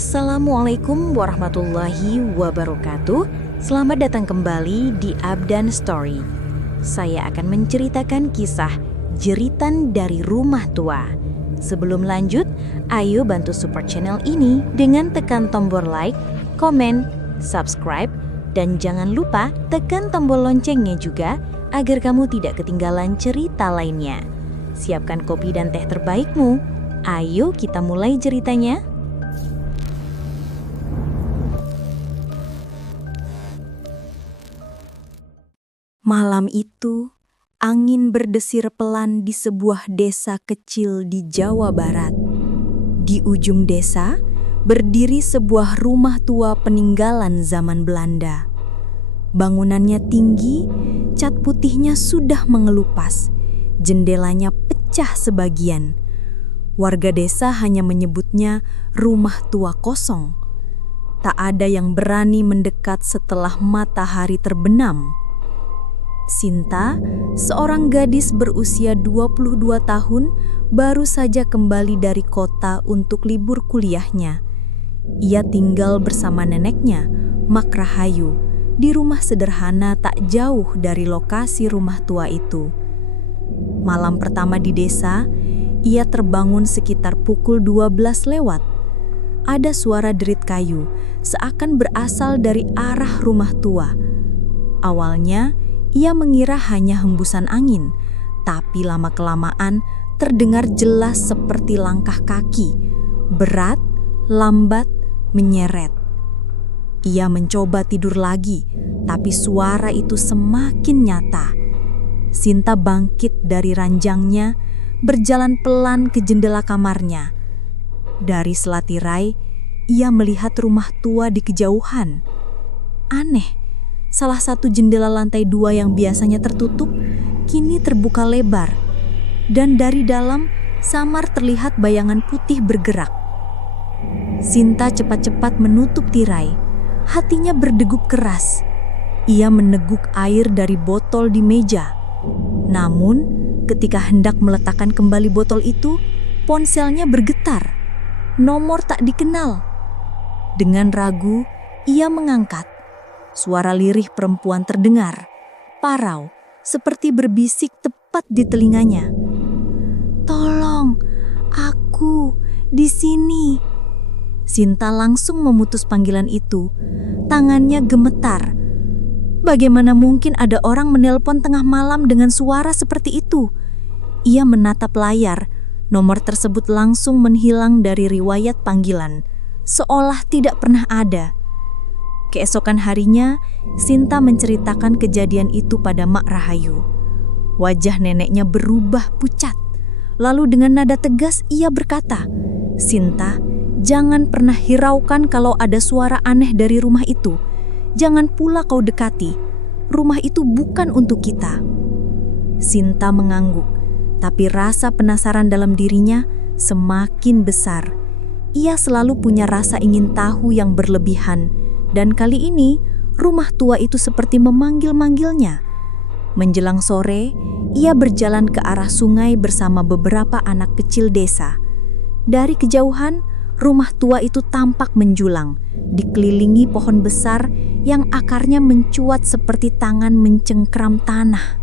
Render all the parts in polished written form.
Assalamualaikum warahmatullahi wabarakatuh. Selamat datang kembali di Abdan Story. Saya akan menceritakan kisah jeritan dari rumah tua. Sebelum lanjut, ayo bantu support channel ini dengan tekan tombol like, komen, subscribe, dan jangan lupa tekan tombol loncengnya juga agar kamu tidak ketinggalan cerita lainnya. Siapkan kopi dan teh terbaikmu. Ayo kita mulai ceritanya. Malam itu, angin berdesir pelan di sebuah desa kecil di Jawa Barat. Di ujung desa, berdiri sebuah rumah tua peninggalan zaman Belanda. Bangunannya tinggi, cat putihnya sudah mengelupas, jendelanya pecah sebagian. Warga desa hanya menyebutnya rumah tua kosong. Tak ada yang berani mendekat setelah matahari terbenam. Sinta, seorang gadis berusia 22 tahun, baru saja kembali dari kota untuk libur kuliahnya. Ia tinggal bersama neneknya, Mak Rahayu, di rumah sederhana tak jauh dari lokasi rumah tua itu. Malam pertama di desa, ia terbangun sekitar pukul 12 lewat. Ada suara derit kayu, seakan berasal dari arah rumah tua. Awalnya, ia mengira hanya hembusan angin, tapi lama-kelamaan terdengar jelas seperti langkah kaki, berat, lambat, menyeret. Ia mencoba tidur lagi, tapi suara itu semakin nyata. Sinta bangkit dari ranjangnya, berjalan pelan ke jendela kamarnya. Dari selatirai, ia melihat rumah tua di kejauhan. Aneh. Salah satu jendela lantai 2 yang biasanya tertutup, kini terbuka lebar. Dan dari dalam, samar terlihat bayangan putih bergerak. Sinta cepat-cepat menutup tirai. Hatinya berdegup keras. Ia meneguk air dari botol di meja. Namun, ketika hendak meletakkan kembali botol itu, ponselnya bergetar. Nomor tak dikenal. Dengan ragu, ia mengangkat. Suara lirih perempuan terdengar, parau, seperti berbisik tepat di telinganya. "Tolong, aku di sini." Sinta langsung memutus panggilan itu. Tangannya gemetar. Bagaimana mungkin ada orang menelpon tengah malam dengan suara seperti itu? Ia menatap layar. Nomor tersebut langsung menghilang dari riwayat panggilan, seolah tidak pernah ada. Keesokan harinya, Sinta menceritakan kejadian itu pada Mak Rahayu. Wajah neneknya berubah pucat. Lalu dengan nada tegas ia berkata, "Sinta, jangan pernah hiraukan kalau ada suara aneh dari rumah itu. Jangan pula kau dekati. Rumah itu bukan untuk kita." Sinta mengangguk, tapi rasa penasaran dalam dirinya semakin besar. Ia selalu punya rasa ingin tahu yang berlebihan. Dan kali ini, rumah tua itu seperti memanggil-manggilnya. Menjelang sore, ia berjalan ke arah sungai bersama beberapa anak kecil desa. Dari kejauhan, rumah tua itu tampak menjulang, dikelilingi pohon besar yang akarnya mencuat seperti tangan mencengkram tanah.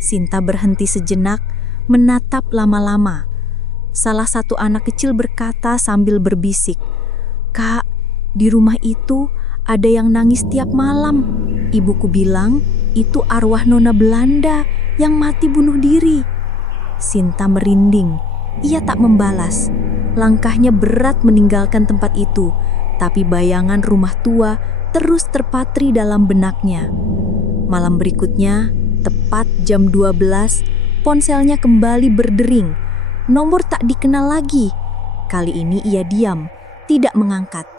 Sinta berhenti sejenak, menatap lama-lama. Salah satu anak kecil berkata sambil berbisik, "Kak, di rumah itu ada yang nangis tiap malam. Ibuku bilang itu arwah nona Belanda yang mati bunuh diri." Sinta merinding. Ia tak membalas. Langkahnya berat meninggalkan tempat itu, tapi bayangan rumah tua terus terpatri dalam benaknya. Malam berikutnya, tepat jam 12, ponselnya kembali berdering. Nomor tak dikenal lagi. Kali ini ia diam, tidak mengangkat.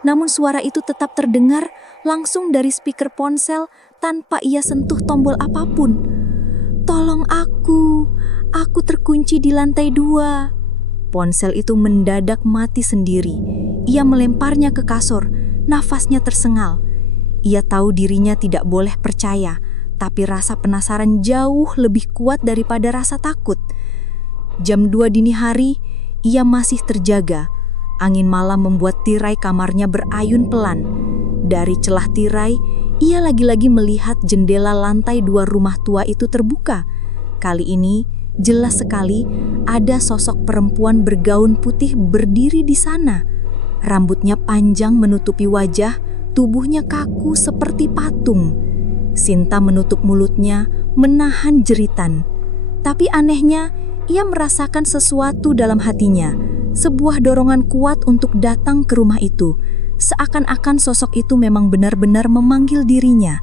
Namun suara itu tetap terdengar langsung dari speaker ponsel tanpa ia sentuh tombol apapun. "Tolong aku terkunci di lantai 2. Ponsel itu mendadak mati sendiri. Ia melemparnya ke kasur, nafasnya tersengal. Ia tahu dirinya tidak boleh percaya, tapi rasa penasaran jauh lebih kuat daripada rasa takut. Jam 2 dini hari, ia masih terjaga. Angin malam membuat tirai kamarnya berayun pelan. Dari celah tirai, ia lagi-lagi melihat jendela lantai 2 rumah tua itu terbuka. Kali ini, jelas sekali ada sosok perempuan bergaun putih berdiri di sana. Rambutnya panjang menutupi wajah, tubuhnya kaku seperti patung. Sinta menutup mulutnya, menahan jeritan. Tapi anehnya, ia merasakan sesuatu dalam hatinya. Sebuah dorongan kuat untuk datang ke rumah itu. Seakan-akan sosok itu memang benar-benar memanggil dirinya.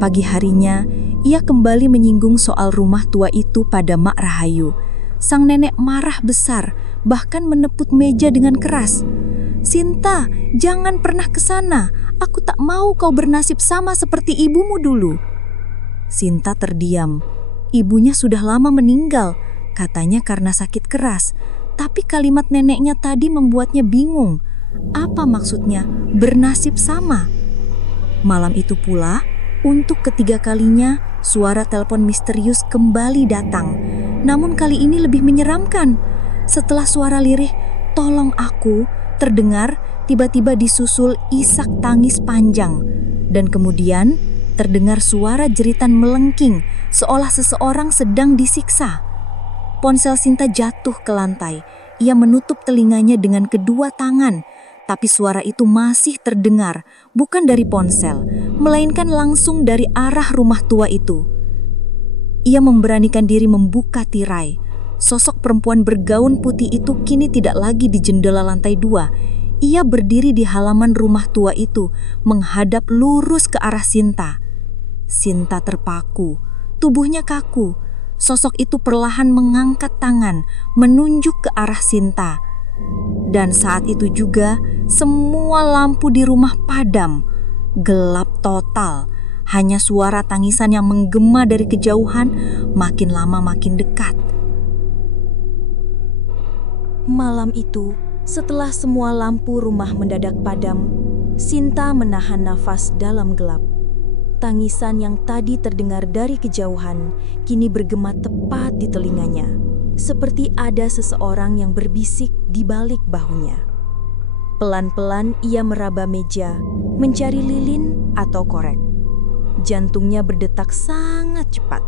Pagi harinya, ia kembali menyinggung soal rumah tua itu pada Mak Rahayu. Sang nenek marah besar, bahkan menepuk meja dengan keras. "Sinta, jangan pernah ke sana. Aku tak mau kau bernasib sama seperti ibumu dulu." Sinta terdiam. Ibunya sudah lama meninggal, katanya karena sakit keras. Tapi kalimat neneknya tadi membuatnya bingung. Apa maksudnya bernasib sama? Malam itu pula, untuk ketiga kalinya, suara telepon misterius kembali datang. Namun kali ini lebih menyeramkan. Setelah suara lirih, "Tolong aku," terdengar, tiba-tiba disusul isak tangis panjang. Dan kemudian terdengar suara jeritan melengking, seolah seseorang sedang disiksa. Ponsel Sinta jatuh ke lantai. Ia menutup telinganya dengan kedua tangan. Tapi suara itu masih terdengar, bukan dari ponsel, melainkan langsung dari arah rumah tua itu. Ia memberanikan diri membuka tirai. Sosok perempuan bergaun putih itu kini tidak lagi di jendela lantai 2. Ia berdiri di halaman rumah tua itu, menghadap lurus ke arah Sinta. Sinta terpaku, tubuhnya kaku. Sosok itu perlahan mengangkat tangan, menunjuk ke arah Sinta. Dan saat itu juga, semua lampu di rumah padam. Gelap total. Hanya suara tangisan yang menggema dari kejauhan, makin lama makin dekat. Malam itu, setelah semua lampu rumah mendadak padam, Sinta menahan nafas dalam gelap. Tangisan yang tadi terdengar dari kejauhan kini bergema tepat di telinganya, seperti ada seseorang yang berbisik di balik bahunya. Pelan-pelan ia meraba meja, mencari lilin atau korek. Jantungnya berdetak sangat cepat.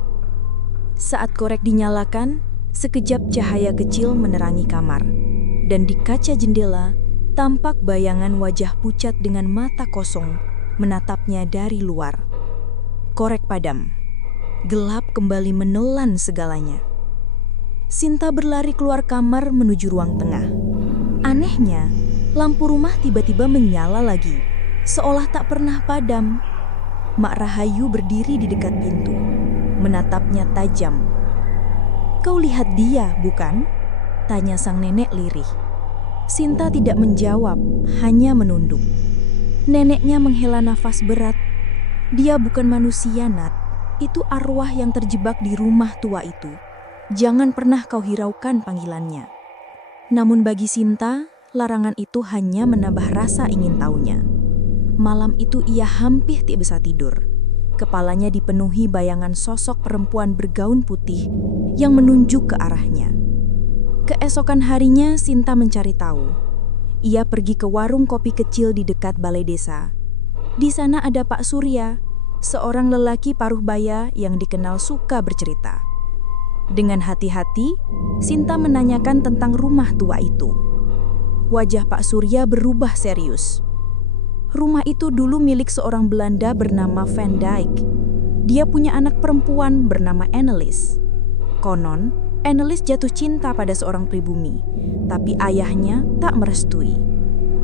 Saat korek dinyalakan, sekejap cahaya kecil menerangi kamar, dan di kaca jendela tampak bayangan wajah pucat dengan mata kosong menatapnya dari luar. Korek padam. Gelap kembali menelan segalanya. Sinta berlari keluar kamar menuju ruang tengah. Anehnya, lampu rumah tiba-tiba menyala lagi, seolah tak pernah padam. Mak Rahayu berdiri di dekat pintu, menatapnya tajam. "Kau lihat dia, bukan?" tanya sang nenek lirih. Sinta tidak menjawab, hanya menunduk. Neneknya menghela nafas berat. "Dia bukan manusia, Nat. Itu arwah yang terjebak di rumah tua itu. Jangan pernah kau hiraukan panggilannya." Namun bagi Sinta, larangan itu hanya menambah rasa ingin tahunya. Malam itu ia hampir tidak bisa tidur. Kepalanya dipenuhi bayangan sosok perempuan bergaun putih yang menunjuk ke arahnya. Keesokan harinya Sinta mencari tahu. Ia pergi ke warung kopi kecil di dekat balai desa. Di sana ada Pak Surya, seorang lelaki paruh baya yang dikenal suka bercerita. Dengan hati-hati, Sinta menanyakan tentang rumah tua itu. Wajah Pak Surya berubah serius. Rumah itu dulu milik seorang Belanda bernama Van Dijk. Dia punya anak perempuan bernama Annelies. Konon, Annelies jatuh cinta pada seorang pribumi, tapi ayahnya tak merestui.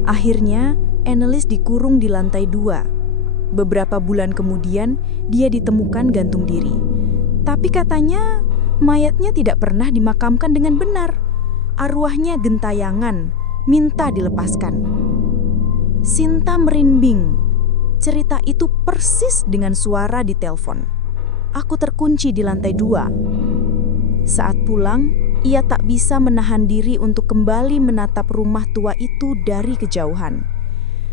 Akhirnya, Annelies dikurung di lantai 2. Beberapa bulan kemudian, dia ditemukan gantung diri. Tapi katanya, mayatnya tidak pernah dimakamkan dengan benar. Arwahnya gentayangan, minta dilepaskan. Sinta merinding. Cerita itu persis dengan suara di telepon. "Aku terkunci di lantai 2. Saat pulang, ia tak bisa menahan diri untuk kembali menatap rumah tua itu dari kejauhan.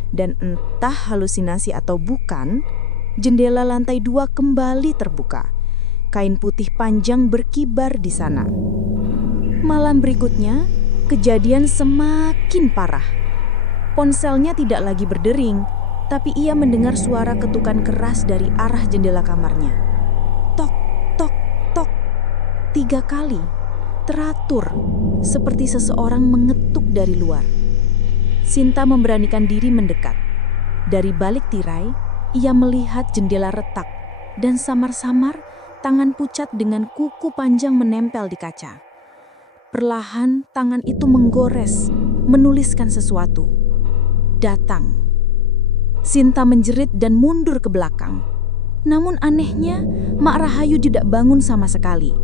Dan entah halusinasi atau bukan, jendela lantai 2 kembali terbuka. Kain putih panjang berkibar di sana. Malam berikutnya, kejadian semakin parah. Ponselnya tidak lagi berdering, tapi ia mendengar suara ketukan keras dari arah jendela kamarnya. Tok, tok, tok. 3 kali, teratur, seperti seseorang mengetuk dari luar. Sinta memberanikan diri mendekat. Dari balik tirai, ia melihat jendela retak, dan samar-samar tangan pucat dengan kuku panjang menempel di kaca. Perlahan tangan itu menggores, menuliskan sesuatu. Datang. Sinta menjerit dan mundur ke belakang. Namun anehnya, Mak Rahayu tidak bangun sama sekali.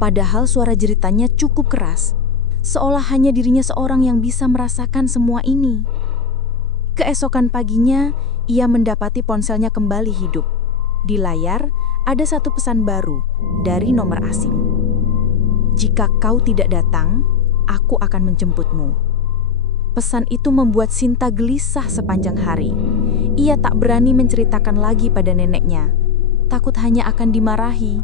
Padahal suara jeritannya cukup keras, seolah hanya dirinya seorang yang bisa merasakan semua ini. Keesokan paginya, ia mendapati ponselnya kembali hidup. Di layar, ada satu pesan baru dari nomor asing. Jika kau tidak datang, aku akan menjemputmu. Pesan itu membuat Sinta gelisah sepanjang hari. Ia tak berani menceritakan lagi pada neneknya, takut hanya akan dimarahi.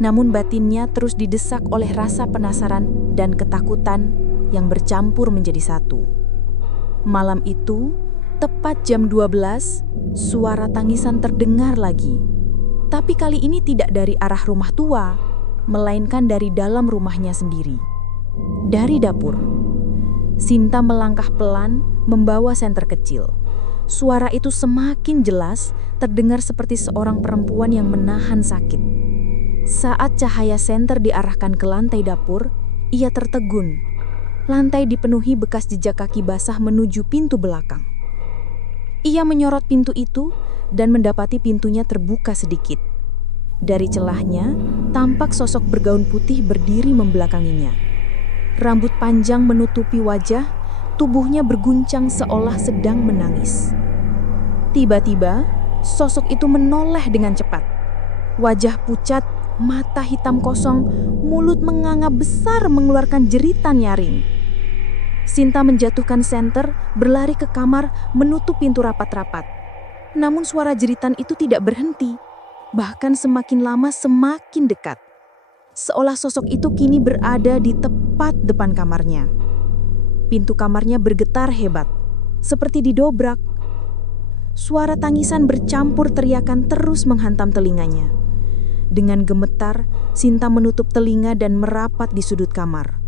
Namun batinnya terus didesak oleh rasa penasaran dan ketakutan yang bercampur menjadi satu. Malam itu, tepat jam 12, suara tangisan terdengar lagi. Tapi kali ini tidak dari arah rumah tua, melainkan dari dalam rumahnya sendiri. Dari dapur. Sinta melangkah pelan membawa senter kecil. Suara itu semakin jelas, terdengar seperti seorang perempuan yang menahan sakit. Saat cahaya senter diarahkan ke lantai dapur, ia tertegun. Lantai dipenuhi bekas jejak kaki basah menuju pintu belakang. Ia menyorot pintu itu dan mendapati pintunya terbuka sedikit. Dari celahnya, tampak sosok bergaun putih berdiri membelakanginya. Rambut panjang menutupi wajah, tubuhnya berguncang seolah sedang menangis. Tiba-tiba, sosok itu menoleh dengan cepat. Wajah pucat, mata hitam kosong, mulut menganga besar mengeluarkan jeritan nyaring. Sinta menjatuhkan senter, berlari ke kamar, menutup pintu rapat-rapat. Namun suara jeritan itu tidak berhenti. Bahkan semakin lama semakin dekat. Seolah sosok itu kini berada di tepat depan kamarnya. Pintu kamarnya bergetar hebat, seperti didobrak. Suara tangisan bercampur teriakan terus menghantam telinganya. Dengan gemetar, Sinta menutup telinga dan merapat di sudut kamar.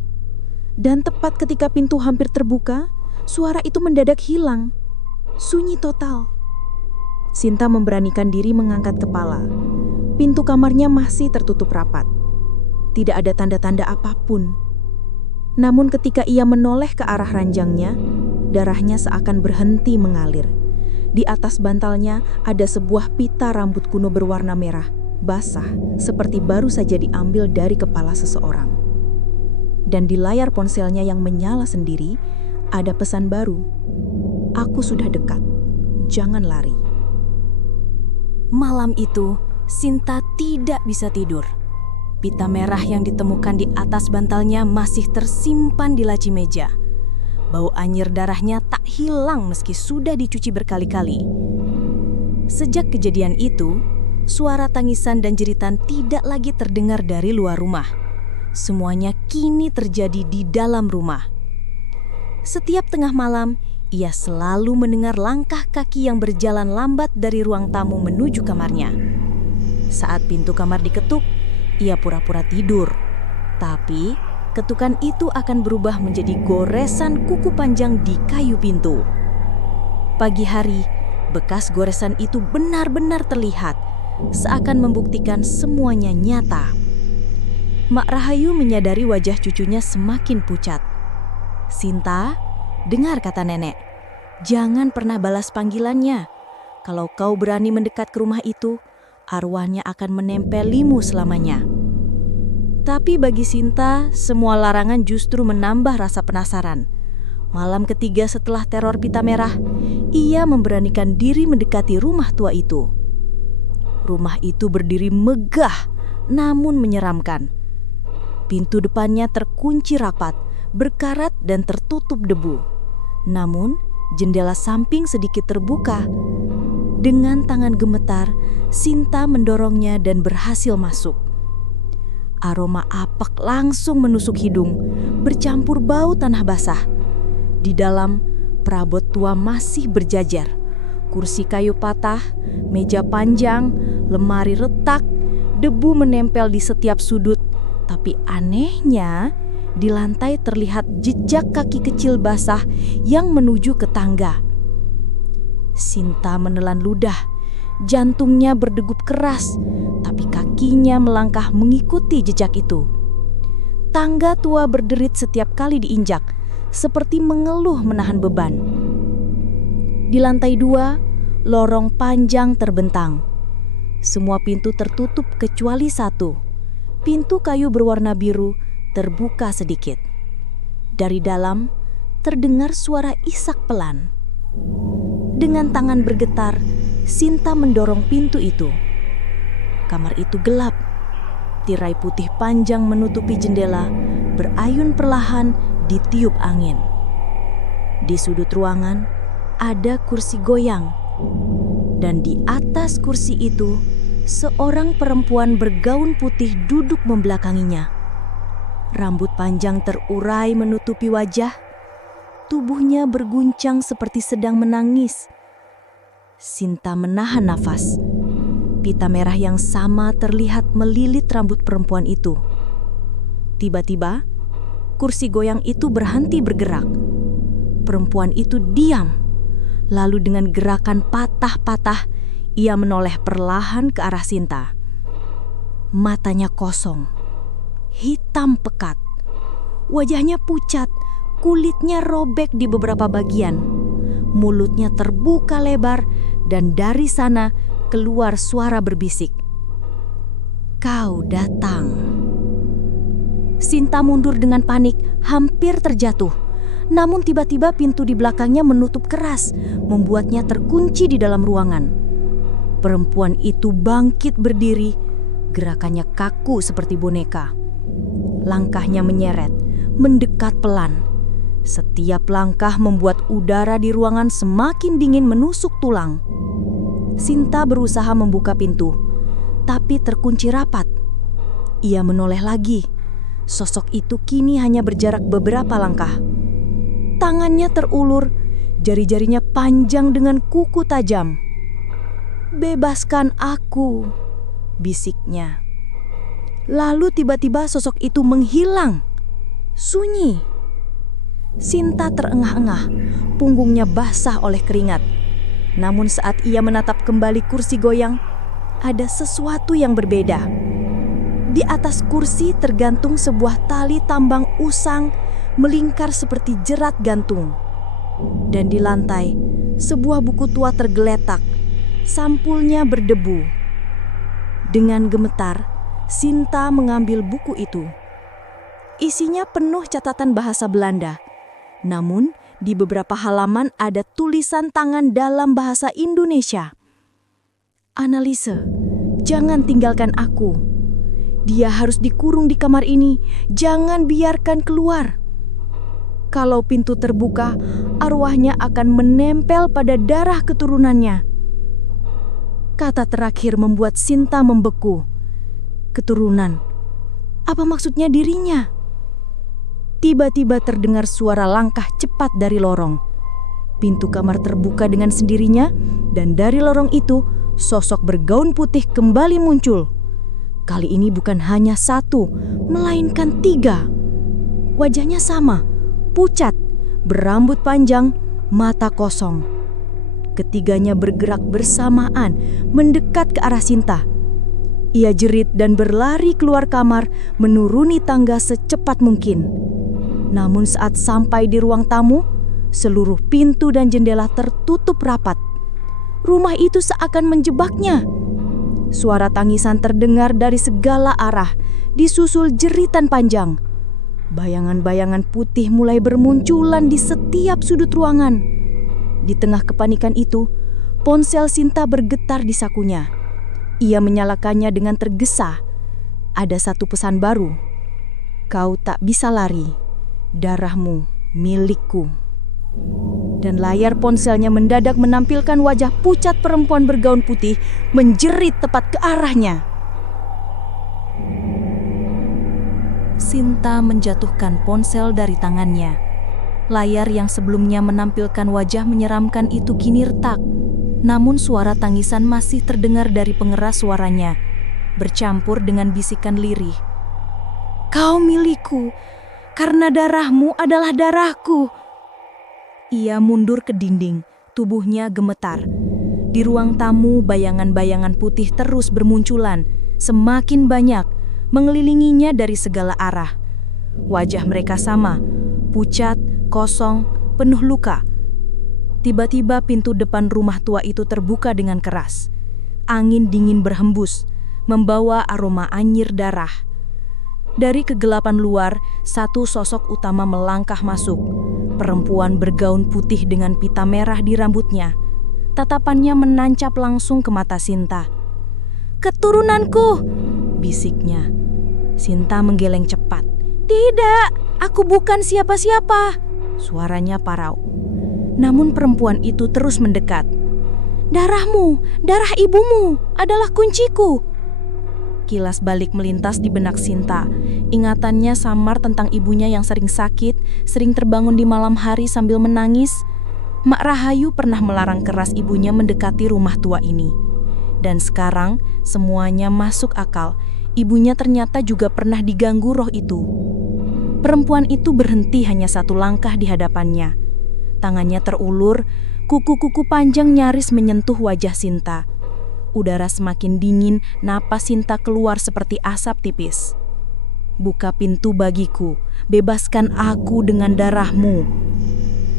Dan tepat ketika pintu hampir terbuka, suara itu mendadak hilang. Sunyi total. Sinta memberanikan diri mengangkat kepala. Pintu kamarnya masih tertutup rapat. Tidak ada tanda-tanda apapun. Namun ketika ia menoleh ke arah ranjangnya, darahnya seakan berhenti mengalir. Di atas bantalnya ada sebuah pita rambut kuno berwarna merah, basah, seperti baru saja diambil dari kepala seseorang. Dan di layar ponselnya yang menyala sendiri, ada pesan baru. Aku sudah dekat, jangan lari. Malam itu, Sinta tidak bisa tidur. Pita merah yang ditemukan di atas bantalnya masih tersimpan di laci meja. Bau anyir darahnya tak hilang meski sudah dicuci berkali-kali. Sejak kejadian itu, suara tangisan dan jeritan tidak lagi terdengar dari luar rumah. Semuanya kini terjadi di dalam rumah. Setiap tengah malam, ia selalu mendengar langkah kaki yang berjalan lambat dari ruang tamu menuju kamarnya. Saat pintu kamar diketuk, ia pura-pura tidur. Tapi ketukan itu akan berubah menjadi goresan kuku panjang di kayu pintu. Pagi hari, bekas goresan itu benar-benar terlihat, seakan membuktikan semuanya nyata. Mak Rahayu menyadari wajah cucunya semakin pucat. Sinta, dengar kata nenek, jangan pernah balas panggilannya. Kalau kau berani mendekat ke rumah itu, arwahnya akan menempelimu selamanya. Tapi bagi Sinta, semua larangan justru menambah rasa penasaran. Malam ketiga setelah teror pita merah, ia memberanikan diri mendekati rumah tua itu. Rumah itu berdiri megah, namun menyeramkan. Pintu depannya terkunci rapat, berkarat dan tertutup debu. Namun, jendela samping sedikit terbuka. Dengan tangan gemetar, Sinta mendorongnya dan berhasil masuk. Aroma apak langsung menusuk hidung, bercampur bau tanah basah. Di dalam, perabot tua masih berjajar. Kursi kayu patah, meja panjang, lemari retak, debu menempel di setiap sudut. Tapi anehnya, di lantai terlihat jejak kaki kecil basah yang menuju ke tangga. Sinta menelan ludah, jantungnya berdegup keras, tapi kakinya melangkah mengikuti jejak itu. Tangga tua berderit setiap kali diinjak, seperti mengeluh menahan beban. Di lantai 2, lorong panjang terbentang. Semua pintu tertutup kecuali satu. Pintu kayu berwarna biru terbuka sedikit. Dari dalam terdengar suara isak pelan. Dengan tangan bergetar, Sinta mendorong pintu itu. Kamar itu gelap. Tirai putih panjang menutupi jendela, berayun perlahan ditiup angin. Di sudut ruangan ada kursi goyang, dan di atas kursi itu seorang perempuan bergaun putih duduk membelakanginya. Rambut panjang terurai menutupi wajah, tubuhnya berguncang seperti sedang menangis. Sinta menahan nafas. Pita merah yang sama terlihat melilit rambut perempuan itu. Tiba-tiba, kursi goyang itu berhenti bergerak. Perempuan itu diam. Lalu dengan gerakan patah-patah, ia menoleh perlahan ke arah Sinta. Matanya kosong, hitam pekat. Wajahnya pucat, kulitnya robek di beberapa bagian. Mulutnya terbuka lebar dan dari sana keluar suara berbisik. "Kau datang." Sinta mundur dengan panik, hampir terjatuh. Namun tiba-tiba pintu di belakangnya menutup keras, membuatnya terkunci di dalam ruangan. Perempuan itu bangkit berdiri, gerakannya kaku seperti boneka. Langkahnya menyeret, mendekat pelan. Setiap langkah membuat udara di ruangan semakin dingin menusuk tulang. Sinta berusaha membuka pintu, tapi terkunci rapat. Ia menoleh lagi. Sosok itu kini hanya berjarak beberapa langkah. Tangannya terulur, jari-jarinya panjang dengan kuku tajam. "Bebaskan aku," bisiknya. Lalu tiba-tiba sosok itu menghilang. Sunyi. Sinta terengah-engah, punggungnya basah oleh keringat. Namun saat ia menatap kembali kursi goyang, ada sesuatu yang berbeda. Di atas kursi tergantung sebuah tali tambang usang melingkar seperti jerat gantung. Dan di lantai, sebuah buku tua tergeletak, sampulnya berdebu. Dengan gemetar, Sinta mengambil buku itu. Isinya penuh catatan bahasa Belanda. Namun, di beberapa halaman ada tulisan tangan dalam bahasa Indonesia. "Anneliese, jangan tinggalkan aku. Dia harus dikurung di kamar ini. Jangan biarkan keluar. Kalau pintu terbuka, arwahnya akan menempel pada darah keturunannya." Kata terakhir membuat Sinta membeku. Keturunan. Apa maksudnya dirinya? Tiba-tiba terdengar suara langkah cepat dari lorong. Pintu kamar terbuka dengan sendirinya, dan dari lorong itu, sosok bergaun putih kembali muncul. Kali ini bukan hanya satu, melainkan 3. Wajahnya sama, pucat, berambut panjang, mata kosong. Ketiganya bergerak bersamaan, mendekat ke arah Sinta. Ia jerit dan berlari keluar kamar, menuruni tangga secepat mungkin. Namun saat sampai di ruang tamu, seluruh pintu dan jendela tertutup rapat. Rumah itu seakan menjebaknya. Suara tangisan terdengar dari segala arah, disusul jeritan panjang. Bayangan-bayangan putih mulai bermunculan di setiap sudut ruangan. Di tengah kepanikan itu, ponsel Sinta bergetar di sakunya. Ia menyalakannya dengan tergesa. Ada satu pesan baru. "Kau tak bisa lari. Darahmu milikku." Dan layar ponselnya mendadak menampilkan wajah pucat perempuan bergaun putih menjerit tepat ke arahnya. Sinta menjatuhkan ponsel dari tangannya. Layar yang sebelumnya menampilkan wajah menyeramkan itu kini retak. Namun suara tangisan masih terdengar dari pengeras suaranya, bercampur dengan bisikan lirih. "Kau milikku, karena darahmu adalah darahku." Ia mundur ke dinding, tubuhnya gemetar. Di ruang tamu, bayangan-bayangan putih terus bermunculan, semakin banyak, mengelilinginya dari segala arah. Wajah mereka sama, pucat, kosong, penuh luka. Tiba-tiba pintu depan rumah tua itu terbuka dengan keras. Angin dingin berhembus, membawa aroma anyir darah. Dari kegelapan luar, satu sosok utama melangkah masuk. Perempuan bergaun putih dengan pita merah di rambutnya. Tatapannya menancap langsung ke mata Sinta. "Keturunanku!" bisiknya. Sinta menggeleng cepat. "Tidak, aku bukan siapa-siapa," suaranya parau. Namun perempuan itu terus mendekat. "Darahmu, darah ibumu adalah kunciku." Kilas balik melintas di benak Sinta. Ingatannya samar tentang ibunya yang sering sakit, sering terbangun di malam hari sambil menangis. Mak Rahayu pernah melarang keras ibunya mendekati rumah tua ini. Dan sekarang semuanya masuk akal. Ibunya ternyata juga pernah diganggu roh itu. Perempuan itu berhenti hanya satu langkah di hadapannya. Tangannya terulur, kuku-kuku panjang nyaris menyentuh wajah Sinta. Udara semakin dingin, napas Sinta keluar seperti asap tipis. "Buka pintu bagiku, bebaskan aku dengan darahmu."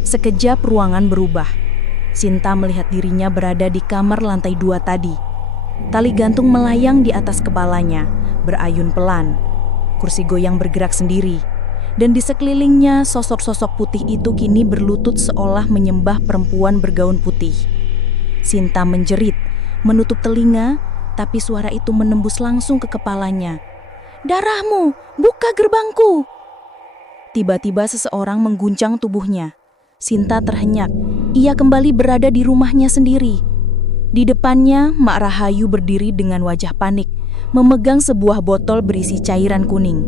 Sekejap ruangan berubah. Sinta melihat dirinya berada di kamar lantai 2 tadi. Tali gantung melayang di atas kepalanya, berayun pelan. Kursi goyang bergerak sendiri. Dan di sekelilingnya sosok-sosok putih itu kini berlutut seolah menyembah perempuan bergaun putih. Sinta menjerit, menutup telinga, tapi suara itu menembus langsung ke kepalanya. "Darahmu, buka gerbangku!" Tiba-tiba seseorang mengguncang tubuhnya. Sinta terhenyak. Ia kembali berada di rumahnya sendiri. Di depannya, Mak Rahayu berdiri dengan wajah panik, memegang sebuah botol berisi cairan kuning.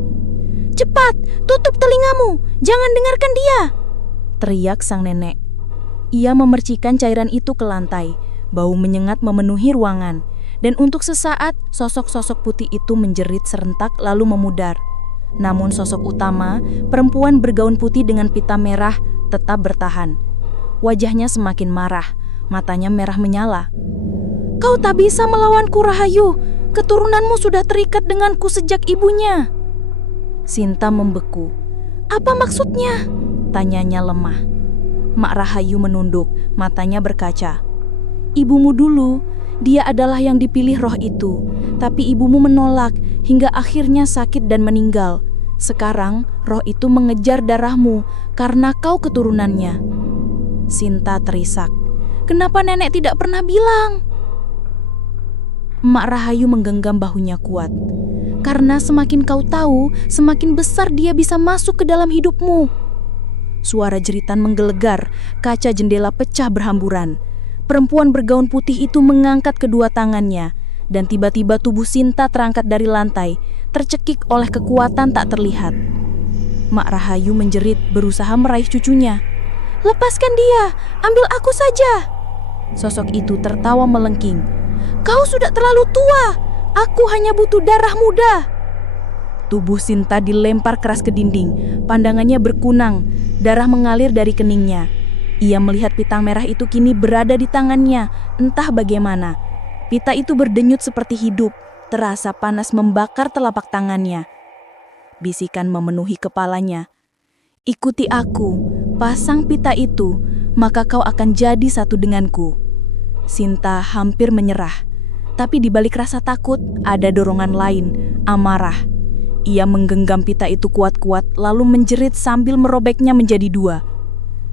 "Cepat, tutup telingamu! Jangan dengarkan dia!" teriak sang nenek. Ia memercikan cairan itu ke lantai. Bau menyengat memenuhi ruangan. Dan untuk sesaat, sosok-sosok putih itu menjerit serentak lalu memudar. Namun sosok utama, perempuan bergaun putih dengan pita merah, tetap bertahan. Wajahnya semakin marah, matanya merah menyala. "Kau tak bisa melawanku, Rahayu. Keturunanmu sudah terikat denganku sejak ibunya." Sinta membeku. "Apa maksudnya?" tanyanya lemah. Mak Rahayu menunduk, matanya berkaca. "Ibumu dulu, dia adalah yang dipilih roh itu. Tapi ibumu menolak hingga akhirnya sakit dan meninggal. Sekarang roh itu mengejar darahmu karena kau keturunannya." Sinta terisak. "Kenapa nenek tidak pernah bilang?" Mak Rahayu menggenggam bahunya kuat. "Karena semakin kau tahu, semakin besar dia bisa masuk ke dalam hidupmu." Suara jeritan menggelegar, kaca jendela pecah berhamburan. Perempuan bergaun putih itu mengangkat kedua tangannya, dan tiba-tiba tubuh Sinta terangkat dari lantai, tercekik oleh kekuatan tak terlihat. Mak Rahayu menjerit berusaha meraih cucunya. "Lepaskan dia, ambil aku saja." Sosok itu tertawa melengking. "Kau sudah terlalu tua, aku hanya butuh darah muda." Tubuh Sinta dilempar keras ke dinding, pandangannya berkunang, darah mengalir dari keningnya. Ia melihat pita merah itu kini berada di tangannya, entah bagaimana. Pita itu berdenyut seperti hidup, terasa panas membakar telapak tangannya. Bisikan memenuhi kepalanya. "Ikuti aku, pasang pita itu, maka kau akan jadi satu denganku." Sinta hampir menyerah, tapi di balik rasa takut ada dorongan lain, amarah. Ia menggenggam pita itu kuat-kuat lalu menjerit sambil merobeknya menjadi 2.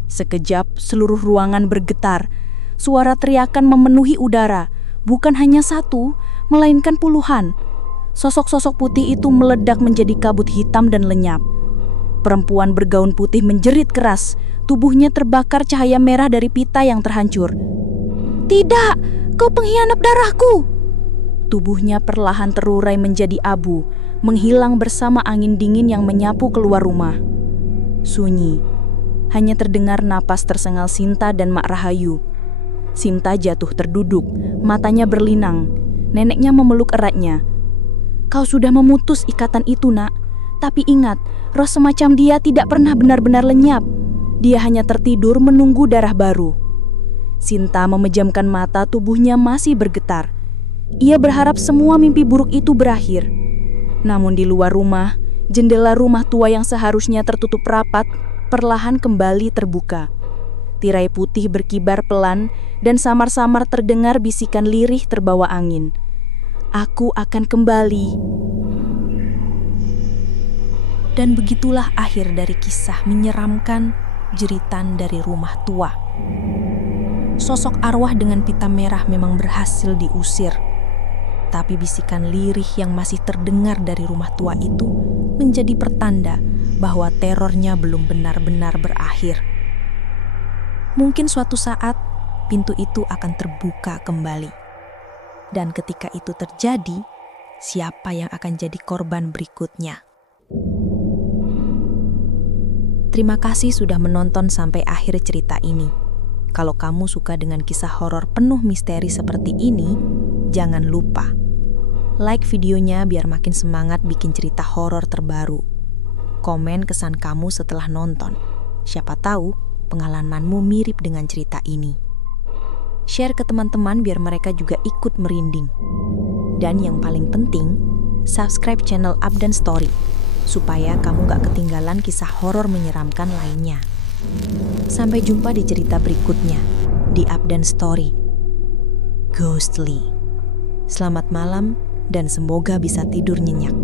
Sekejap seluruh ruangan bergetar. Suara teriakan memenuhi udara. Bukan hanya satu, melainkan puluhan. Sosok-sosok putih itu meledak menjadi kabut hitam dan lenyap. Perempuan bergaun putih menjerit keras. Tubuhnya terbakar cahaya merah dari pita yang terhancur. "Tidak, kau pengkhianat darahku!" Tubuhnya perlahan terurai menjadi abu, menghilang bersama angin dingin yang menyapu keluar rumah. Sunyi, hanya terdengar napas tersengal Sinta dan Mak Rahayu. Sinta jatuh terduduk, matanya berlinang. Neneknya memeluk eratnya. "Kau sudah memutus ikatan itu, Nak. Tapi ingat, roh semacam dia tidak pernah benar-benar lenyap. Dia hanya tertidur menunggu darah baru." Sinta memejamkan mata, tubuhnya masih bergetar. Ia berharap semua mimpi buruk itu berakhir. Namun di luar rumah, jendela rumah tua yang seharusnya tertutup rapat perlahan kembali terbuka. Tirai putih berkibar pelan dan samar-samar terdengar bisikan lirih terbawa angin. "Aku akan kembali." Dan begitulah akhir dari kisah menyeramkan jeritan dari rumah tua. Sosok arwah dengan pita merah memang berhasil diusir. Tapi bisikan lirih yang masih terdengar dari rumah tua itu menjadi pertanda bahwa terornya belum benar-benar berakhir. Mungkin suatu saat pintu itu akan terbuka kembali. Dan ketika itu terjadi, siapa yang akan jadi korban berikutnya? Terima kasih sudah menonton sampai akhir cerita ini. Kalau kamu suka dengan kisah horor penuh misteri seperti ini, jangan lupa like videonya biar makin semangat bikin cerita horor terbaru. Komen kesan kamu setelah nonton. Siapa tahu pengalamanmu mirip dengan cerita ini. Share ke teman-teman biar mereka juga ikut merinding. Dan yang paling penting, subscribe channel Updan Story supaya kamu gak ketinggalan kisah horor menyeramkan lainnya. Sampai jumpa di cerita berikutnya di Updan Story Ghostly. Selamat malam dan semoga bisa tidur nyenyak.